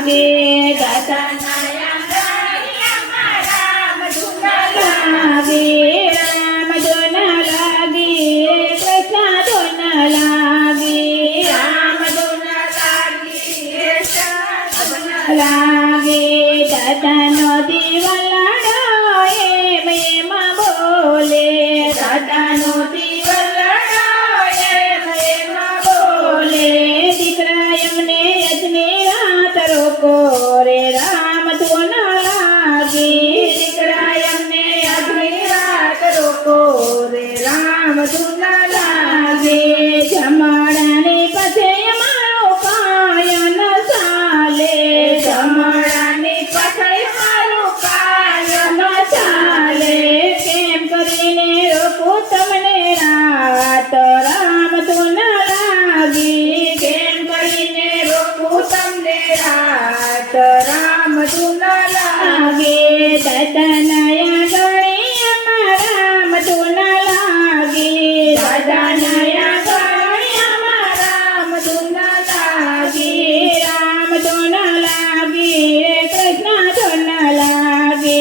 લાગે દાદાના આંગણિયામાં રામ ધૂન લાગે રામ ધૂન લાગે કૃષ્ણ ધૂન લાગે રામ ધૂન લાગે દાદાનો દીવલાડો એમ બોલે દાદાનો દીવલાડો એમ બોલે દીકરા એમને યજની રાત રોકો રે રામ ધૂન લાગે દીકરા એમને યજની રાત રોકો રે રામ ધૂન લાગે જમાડાની પછી અમારો કાય ન ચાલે જમાડાની પછી અમારો કાય ન ચાલે કેમ કરીને રોકું તમને રાત રામ ધૂન લાગી કેમ કરીને રોકું તમને રાત રામ ધૂન લાગે દાદાના આંગણિયામાં રામ ધૂન લાગે દાદાના આંગણિયામાં રામ ધૂન લાગે રામ ધૂન લાગે રે કૃષ્ણ ધૂન લાગે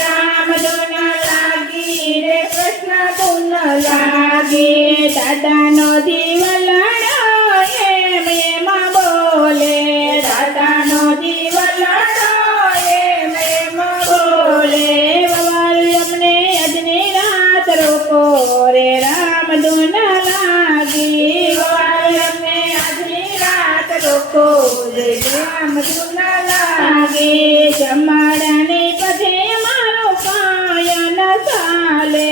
રામ ધૂન લાગે રે કૃષ્ણ ધૂન લાગે દાદાનો દીવલાડો એમ બોલે દાદાનો દીવલાડો એમ બોલે વવાલ અમને અજની રાત રોકો રે રામ ધૂન લાગે વવાલ અમને અજની રાત રોકો રે રામ ધૂન લાગે જમાડાની પછી અમારું કાય ન ચાલે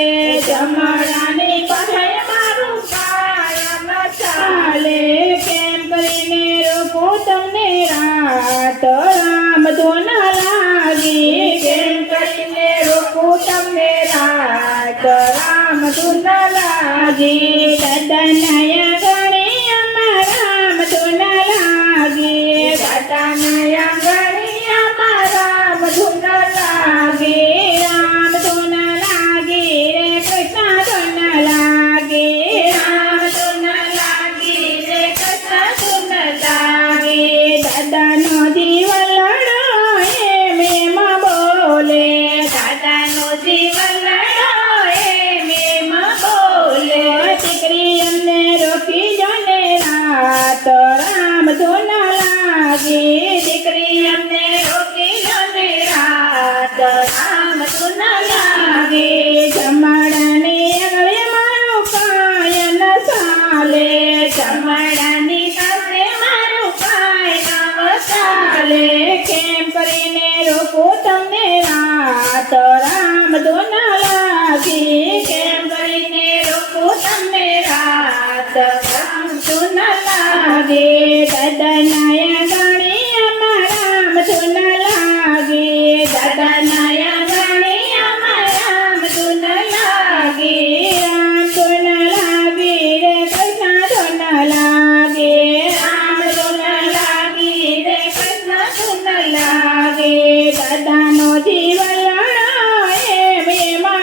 જમાડાની પછી અમારું કાય ન ચાલે કેમ કરીને રોકું તમને રાત રામ ધૂન લાગે કેમ કરીને રોકું તમને રાત રામ ધૂન લાગે દાદાના આંગણિયામાં રામ ધૂન લાગે દાદાના આંગણિયામાં રામ ધૂન લાગે રામ ધૂન લાગે રે કૃષ્ણ ધૂન લાગે રામ ધૂન લાગે રે કૃષ્ણ ધૂન લાગે દાદાનો દીવલાડો એમ બોલે દાદાનો દીવલાડો એમ બોલે દીકરી અમને રોકી જો ને રાત રામ ધૂન લાગે દીકરી અમને રોકી જો ને રાત રામ ધૂન લાગે જમાડાની આગળ મારું કાય ન ચાલે જમાડાની આગળ મારું કાય ન ચાલે કેમ કરીને રોકું તમને રાત રામ ધૂન લાગે કેમ કરીને રોકું તમને રાત રામ ધૂન લાગે દાદાના આંગણિયામાં રામ ધૂન લાગે દાદાના આંગણિયામાં રામ ધૂન લાગે રામ ધૂન લાગે રે કૃષ્ણ ધૂન લાગે રામ ધૂન લાગે રે કૃષ્ણ ધૂન લાગે દાદાનો દીવલાડો એમ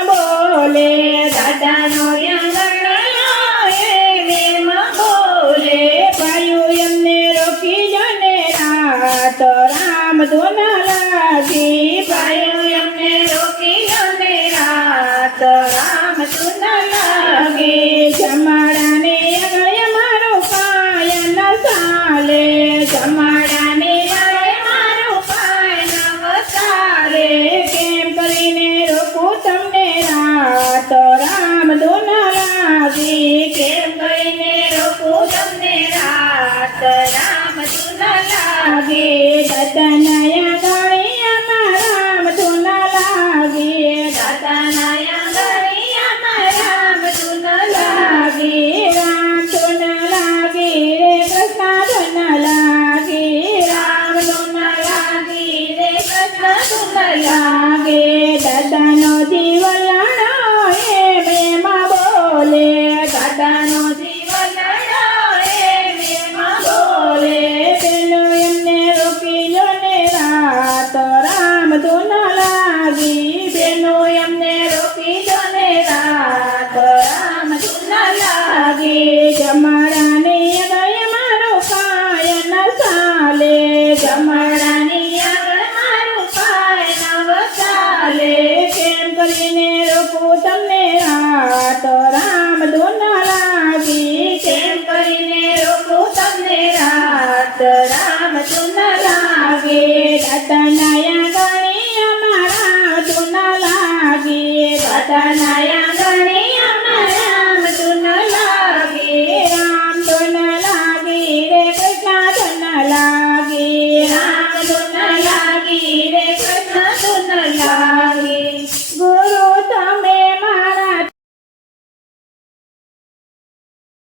બોલે દાદાનો આંગણિયો એમ બોલે ભાઈઓ એમને રોકી જો ને રાત રામ ધૂન લાગે ભાઈઓ એમને રોકી જો ને રાત રામ ધૂન લાગે જમાડાને આગળ મારું કાય ન ચાલે જમાડાને આગળ મારું કાય ન ચાલે કેમ કરીને રોકું તમને રાત રામ ધૂન લાગે કેમ કરીને રોકું તમને રાત રામ ધૂન લાગે દાદાના આંગણિયામાં રામ ધૂન લાગે દાદાના આંગણિયામાં રામ ધૂન લાગે રામ ધૂન લાગે રે કૃષ્ણ ધૂન લાગે રામ ધૂન લાગે રે કૃષ્ણ ધૂન લાગે દાદાનો દીવલાડો એમ બોલે દાદાનો દીવલાડો એમ બોલે પેલો એમને તનય